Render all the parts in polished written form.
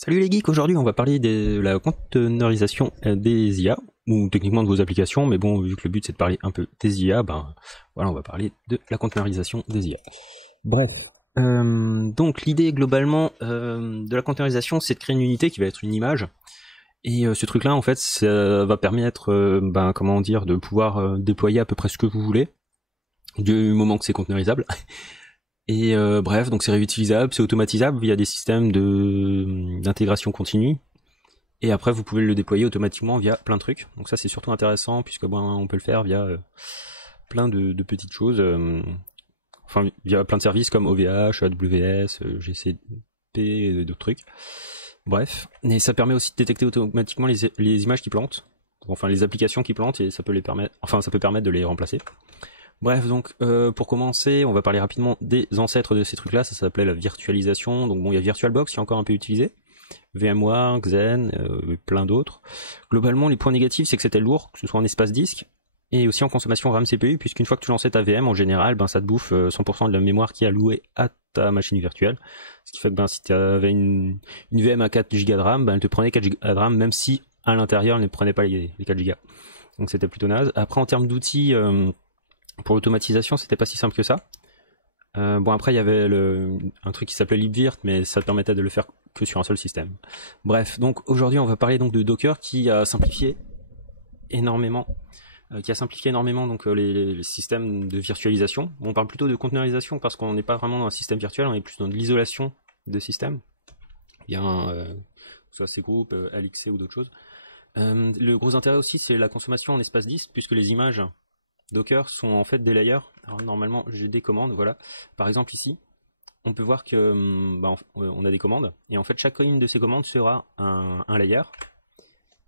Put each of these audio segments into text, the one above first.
Salut les geeks, aujourd'hui on va parler de la conteneurisation des IA, ou techniquement de vos applications, mais bon, vu que le but c'est de parler un peu des IA, ben voilà, on va parler de la conteneurisation des IA. Bref, donc l'idée globalement de la conteneurisation, c'est de créer une unité qui va être une image, et ce truc-là en fait, ça va permettre, comment dire, de pouvoir déployer à peu près ce que vous voulez, du moment que c'est conteneurisable. Et bref, donc c'est réutilisable, c'est automatisable via des systèmes d'intégration continue. Et après, vous pouvez le déployer automatiquement via plein de trucs. Donc ça, c'est surtout intéressant puisque on peut le faire via plein de petites choses. Enfin, via plein de services comme OVH, AWS, GCP et d'autres trucs. Bref, et ça permet aussi de détecter automatiquement les images qui plantent. Enfin, les applications qui plantent et ça peut permettre de les remplacer. Bref, donc pour commencer, on va parler rapidement des ancêtres de ces trucs-là. Ça s'appelait la virtualisation. Donc bon, il y a VirtualBox qui est encore un peu utilisé, VMware, Xen, plein d'autres. Globalement, les points négatifs, c'est que c'était lourd, que ce soit en espace disque et aussi en consommation RAM CPU, puisqu'une fois que tu lançais ta VM, en général, ça te bouffe 100% de la mémoire qui est allouée à ta machine virtuelle. Ce qui fait que si tu avais une VM à 4 Go de RAM, elle te prenait 4 Go de RAM, même si à l'intérieur, elle ne prenait pas les 4 Go. Donc c'était plutôt naze. Après, en termes d'outils, pour l'automatisation, c'était pas si simple que ça. Après, il y avait un truc qui s'appelait libvirt, mais ça te permettait de le faire que sur un seul système. Bref, donc aujourd'hui, on va parler donc de Docker qui a simplifié énormément, donc les systèmes de virtualisation. On parle plutôt de conteneurisation parce qu'on n'est pas vraiment dans un système virtuel, on est plus dans de l'isolation de systèmes. Il y a soit cgroup, LXC ou d'autres choses. Le gros intérêt aussi, c'est la consommation en espace disque, puisque les images Docker sont en fait des layers. Alors normalement j'ai des commandes, voilà. Par exemple ici, on peut voir que on a des commandes et en fait chacune de ces commandes sera un layer.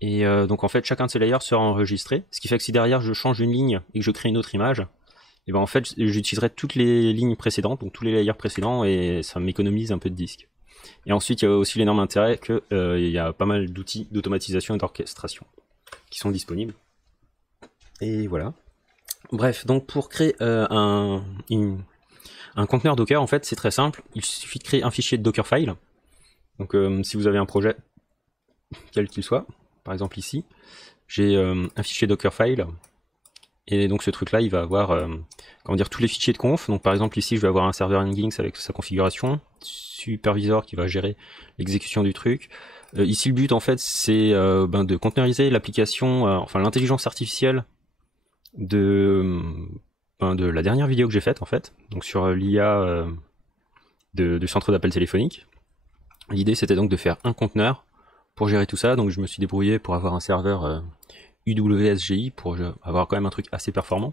Et donc en fait chacun de ces layers sera enregistré, ce qui fait que si derrière je change une ligne et que je crée une autre image, et en fait j'utiliserai toutes les lignes précédentes, donc tous les layers précédents, et ça m'économise un peu de disque. Et ensuite il y a aussi l'énorme intérêt que il y a pas mal d'outils d'automatisation et d'orchestration qui sont disponibles. Et voilà. Bref, donc pour créer un conteneur Docker, en fait, c'est très simple. Il suffit de créer un fichier de Dockerfile. Donc, si vous avez un projet, quel qu'il soit, par exemple ici, j'ai un fichier Dockerfile. Et donc, ce truc-là, il va avoir tous les fichiers de conf. Donc, par exemple, ici, je vais avoir un serveur Nginx avec sa configuration, supervisor qui va gérer l'exécution du truc. Ici, le but, en fait, c'est de conteneuriser l'application, l'intelligence artificielle de la dernière vidéo que j'ai faite en fait, donc sur l'IA du centre d'appel téléphonique. L'idée c'était donc de faire un conteneur pour gérer tout ça, donc je me suis débrouillé pour avoir un serveur UWSGI pour avoir quand même un truc assez performant.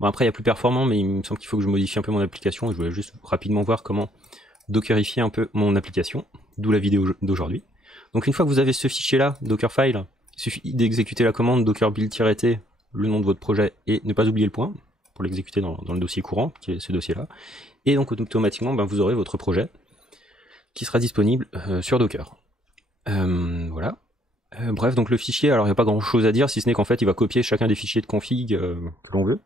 Bon après il y a plus performant, mais il me semble qu'il faut que je modifie un peu mon application, et je voulais juste rapidement voir comment dockerifier un peu mon application, d'où la vidéo d'aujourd'hui. Donc une fois que vous avez ce fichier là, Dockerfile, il suffit d'exécuter la commande docker build-t, le nom de votre projet et ne pas oublier le point pour l'exécuter dans le dossier courant qui est ce dossier là, et donc automatiquement vous aurez votre projet qui sera disponible sur Docker. Voilà. Bref, donc le fichier, alors il n'y a pas grand chose à dire si ce n'est qu'en fait il va copier chacun des fichiers de config que l'on veut,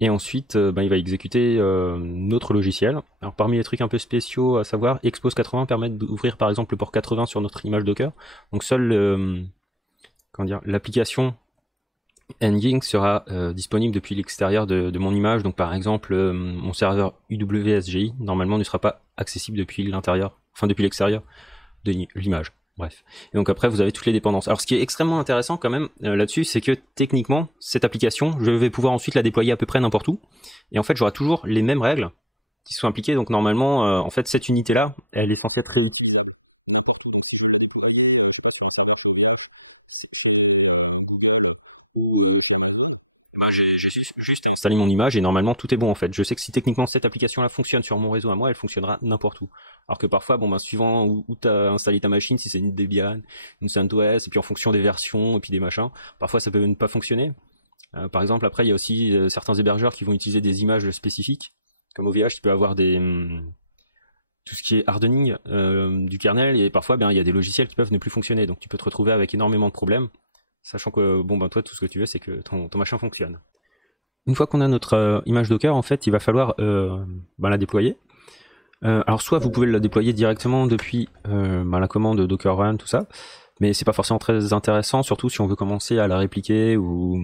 et ensuite il va exécuter notre logiciel. Alors parmi les trucs un peu spéciaux à savoir, Expose 80 permet d'ouvrir par exemple le port 80 sur notre image Docker, donc seule l'application Nginx sera disponible depuis l'extérieur de mon image, donc par exemple mon serveur UWSGI normalement ne sera pas accessible depuis l'intérieur, depuis l'extérieur de l'image. Bref. Et donc après vous avez toutes les dépendances. Alors ce qui est extrêmement intéressant quand même là-dessus, c'est que techniquement cette application, je vais pouvoir ensuite la déployer à peu près n'importe où, et en fait j'aurai toujours les mêmes règles qui sont appliquées, donc normalement en fait cette unité là, elle est censée être réussie. J'ai juste installé mon image et normalement tout est bon en fait. Je sais que si techniquement cette application là fonctionne sur mon réseau à moi, elle fonctionnera n'importe où. Alors que parfois, suivant où tu as installé ta machine, si c'est une Debian, une CentOS, et puis en fonction des versions et puis des machins, parfois ça peut ne pas fonctionner. Par exemple, après il y a aussi certains hébergeurs qui vont utiliser des images spécifiques, comme OVH qui peut avoir tout ce qui est hardening du kernel, et parfois il y a des logiciels qui peuvent ne plus fonctionner, donc tu peux te retrouver avec énormément de problèmes, sachant que toi tout ce que tu veux c'est que ton machin fonctionne. Une fois qu'on a notre image Docker, en fait, il va falloir la déployer. Alors soit vous pouvez le déployer directement depuis la commande Docker Run, tout ça, mais c'est pas forcément très intéressant, surtout si on veut commencer à la répliquer ou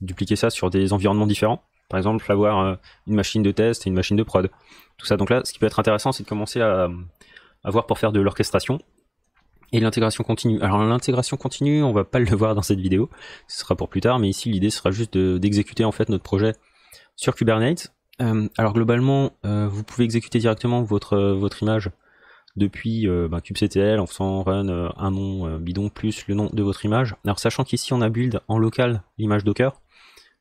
dupliquer ça sur des environnements différents. Par exemple, avoir une machine de test et une machine de prod. Tout ça. Donc là, ce qui peut être intéressant, c'est de commencer à voir pour faire de l'orchestration et l'intégration continue. Alors l'intégration continue, on va pas le voir dans cette vidéo, ce sera pour plus tard, mais ici l'idée sera juste d'exécuter en fait notre projet sur Kubernetes. Alors globalement, vous pouvez exécuter directement votre image depuis kubectl en faisant run un nom bidon plus le nom de votre image. Alors sachant qu'ici on a build en local l'image Docker,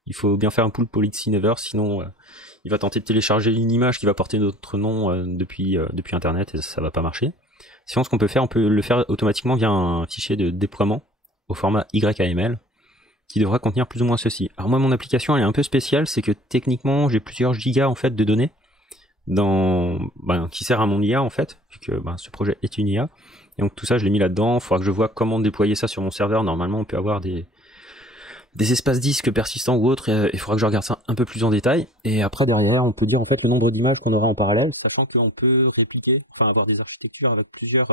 il faut bien faire un pull policy never, sinon il va tenter de télécharger une image qui va porter notre nom depuis internet et ça va pas marcher. Sinon ce qu'on peut faire, on peut le faire automatiquement via un fichier de déploiement au format YAML qui devra contenir plus ou moins ceci. Alors moi mon application elle est un peu spéciale, c'est que techniquement j'ai plusieurs gigas en fait de données qui sert à mon IA en fait, puisque ce projet est une IA. Et donc tout ça je l'ai mis là-dedans, il faudra que je vois comment déployer ça sur mon serveur. Normalement on peut avoir des espaces disques persistants ou autres, et il faudra que je regarde ça un peu plus en détail. Et après derrière on peut dire en fait le nombre d'images qu'on aura en parallèle, sachant qu'on peut répliquer, enfin avoir des architectures avec plusieurs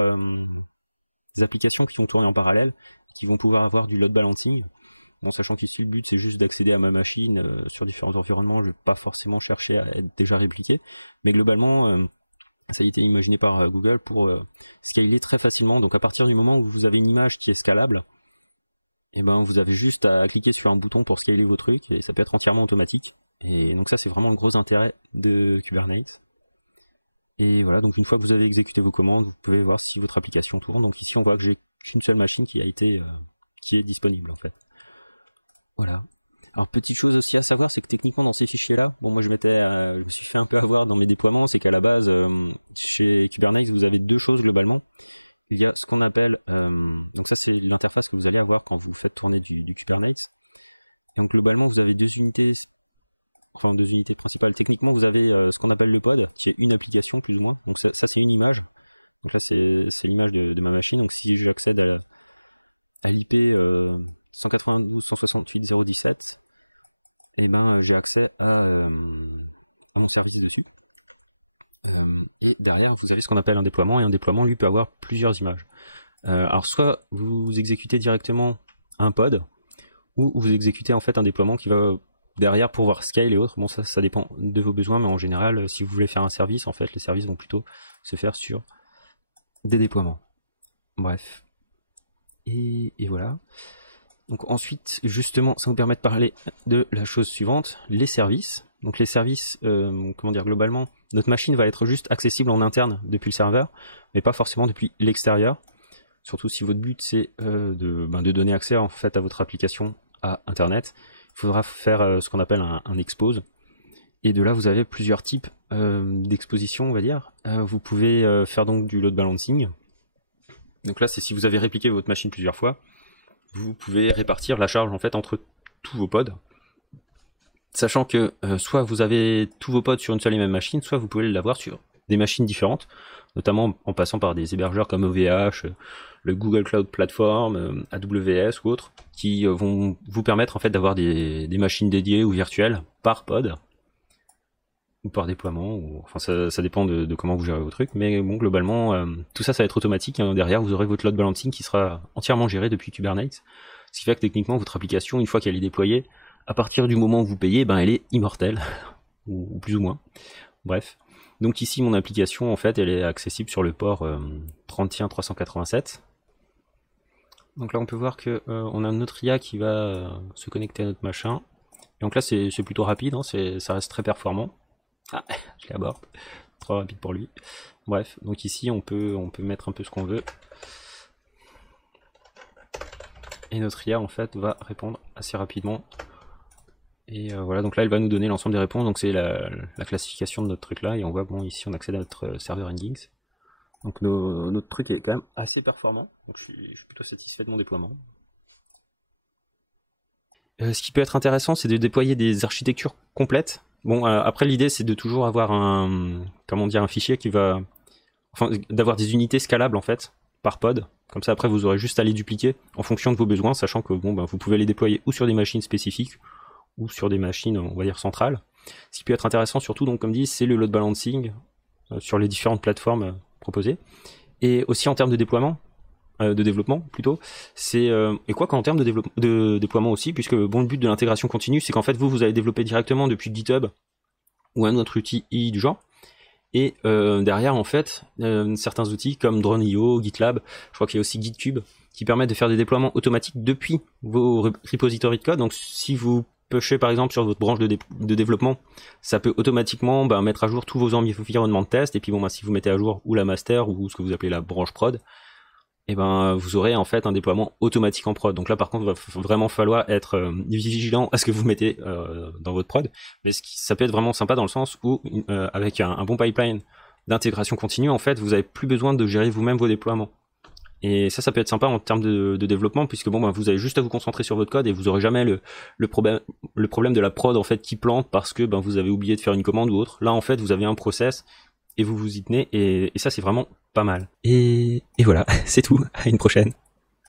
applications qui vont tourner en parallèle, qui vont pouvoir avoir du load balancing. Bon, sachant qu'ici le but c'est juste d'accéder à ma machine sur différents environnements, je ne vais pas forcément chercher à être déjà répliqué, mais globalement ça a été imaginé par Google pour scaler très facilement. Donc à partir du moment où vous avez une image qui est scalable, et vous avez juste à cliquer sur un bouton pour scaler vos trucs et ça peut être entièrement automatique. Et donc ça c'est vraiment le gros intérêt de Kubernetes. Et voilà, donc une fois que vous avez exécuté vos commandes, vous pouvez voir si votre application tourne. Donc ici on voit que j'ai qu'une seule machine qui est disponible en fait. Voilà. Alors petite chose aussi à savoir, c'est que techniquement dans ces fichiers-là, bon moi je me suis fait un peu avoir dans mes déploiements, c'est qu'à la base chez Kubernetes vous avez deux choses globalement. Il y a ce qu'on appelle, donc ça c'est l'interface que vous allez avoir quand vous faites tourner du Kubernetes. Donc globalement vous avez deux unités principales. Techniquement vous avez ce qu'on appelle le pod, qui est une application plus ou moins. Donc ça c'est une image. Donc là c'est l'image de ma machine. Donc si j'accède à l'IP 192.168.0.17, et j'ai accès à mon service dessus. Et derrière vous avez ce qu'on appelle un déploiement, et un déploiement lui peut avoir plusieurs images. Alors soit vous exécutez directement un pod, ou vous exécutez en fait un déploiement qui va derrière pour voir scale et autres. Bon ça dépend de vos besoins, mais en général si vous voulez faire un service, en fait les services vont plutôt se faire sur des déploiements. Bref. Et voilà. Donc ensuite, justement, ça vous permet de parler de la chose suivante, les services. Donc les services, globalement, notre machine va être juste accessible en interne depuis le serveur, mais pas forcément depuis l'extérieur. Surtout si votre but c'est de donner accès en fait à votre application à Internet. Il faudra faire ce qu'on appelle un expose. Et de là, vous avez plusieurs types d'exposition, on va dire. Vous pouvez faire donc du load balancing. Donc là, c'est si vous avez répliqué votre machine plusieurs fois, vous pouvez répartir la charge en fait entre tous vos pods, sachant que soit vous avez tous vos pods sur une seule et même machine, soit vous pouvez l'avoir sur des machines différentes, notamment en passant par des hébergeurs comme OVH, le Google Cloud Platform, AWS ou autres, qui vont vous permettre en fait d'avoir des machines dédiées ou virtuelles par pod ou par déploiement, enfin ça dépend de comment vous gérez vos trucs, mais bon globalement tout ça va être automatique, hein. Derrière vous aurez votre load balancing qui sera entièrement géré depuis Kubernetes, ce qui fait que techniquement votre application, une fois qu'elle est déployée, à partir du moment où vous payez, elle est immortelle, ou plus ou moins, bref. Donc ici mon application en fait elle est accessible sur le port 31387. Donc là on peut voir que on a notre IA qui va se connecter à notre machin, et donc là c'est plutôt rapide, hein, ça reste très performant. Ah, je l'aborde, trop rapide pour lui. Bref, donc ici on peut mettre un peu ce qu'on veut. Et notre IA en fait va répondre assez rapidement. Et voilà, donc là elle va nous donner l'ensemble des réponses, donc c'est la classification de notre truc là, et on voit, bon ici on accède à notre serveur Nginx. Donc notre truc est quand même assez performant, donc je suis plutôt satisfait de mon déploiement. Ce qui peut être intéressant, c'est de déployer des architectures complètes. Bon, après l'idée c'est de toujours avoir un fichier qui va, d'avoir des unités scalables en fait par pod. Comme ça après vous aurez juste à les dupliquer en fonction de vos besoins, sachant que vous pouvez les déployer ou sur des machines spécifiques ou sur des machines on va dire centrales. Ce qui peut être intéressant surtout, donc comme dit, c'est le load balancing. sur les différentes plateformes proposées. Et aussi en termes de déploiement, de développement plutôt, c'est et quoi qu'en termes de déploiement aussi, puisque bon, le but de l'intégration continue, c'est qu'en fait vous allez développer directement depuis GitHub ou un autre outil du genre, et derrière en fait certains outils comme Drone.io, GitLab, je crois qu'il y a aussi GitCube qui permettent de faire des déploiements automatiques depuis vos repositories de code. Donc si vous pushez par exemple sur votre branche de développement, ça peut automatiquement mettre à jour tous vos environnements de test, et puis bon, si vous mettez à jour ou la master ou ce que vous appelez la branche prod, et vous aurez en fait un déploiement automatique en prod. Donc là par contre il va vraiment falloir être vigilant à ce que vous mettez dans votre prod, mais ça peut être vraiment sympa dans le sens où avec un bon pipeline d'intégration continue, en fait vous avez plus besoin de gérer vous-même vos déploiements. Et ça peut être sympa en termes de développement, puisque bon vous avez juste à vous concentrer sur votre code et vous aurez jamais le problème de la prod en fait qui plante parce que vous avez oublié de faire une commande ou autre. Là en fait vous avez un process et vous vous y tenez, et ça c'est vraiment pas mal. Et voilà, c'est tout, à une prochaine.